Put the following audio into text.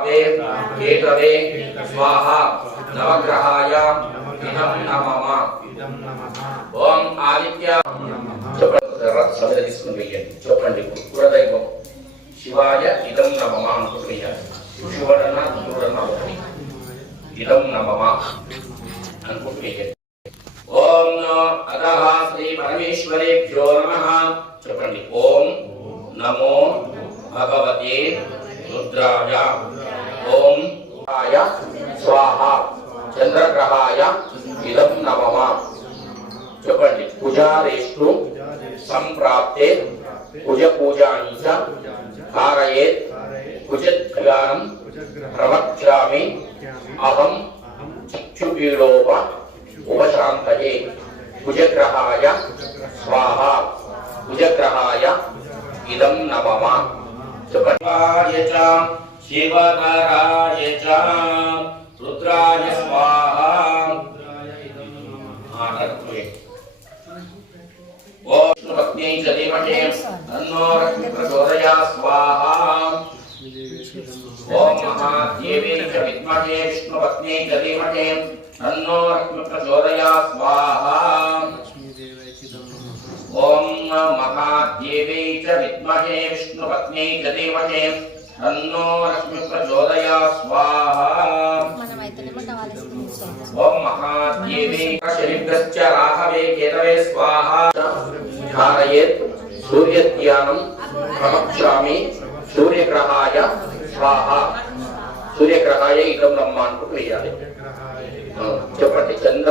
केतवे स्वाहा नवग्रहाय इदं नमः ओम आदित्य सवेरे తీసుకుని చెప్పండి కులదైవం శివాయ ఇదం నమః అనుకుంటుయ్యా శివడన శివడన ఇదం నమః అనుకుంటుయ్యా ఓం అదః శ్రీ పరమేశ్వరేభ్యో నమః చెప్పండి ఓం నమో భగవతే रुद्राय ओम आय स्वाहा चंद्रग्रहाय इदं नमः చెప్పండి పూజారేషు సంప్రాప్తే పూజ పూజాని చ ధారయేత్ పూజద్గానం ప్రవక్ష్యామి అహం చక్షుపీడోప ఉపశాంతయే పూజగ్రహాయ స్వాహా పూజగ్రహాయ ఇదం నమః शिवाय च शिवकराय च रुद्राय स्वाहा ओम विष्णुपत्न्यै च धीमहि तन्नो लक्ष्मी प्रचोदयात् स्वाहा ओम महादेवी च विद्महे विष्णुपत्न्यै च धीमहि तन्नो लक्ष्मी प्रचोदयात् स्वाहा ओम महादेवी च विद्महे विष्णुपत्न्यै च धीमहि तन्नो लक्ष्मी प्रचोदयात् स्वाहा ओम महादेवी शरीरश्च राहवे केतवे स्वाहा धारयेत् सूर्यध्यानं प्रवक्ष्यामि सूर्यग्रहाय स्वाहा सूर्यग्रहाय इदं नमः అనుకుంటుయ్యాలి చెప్పండి చంద్ర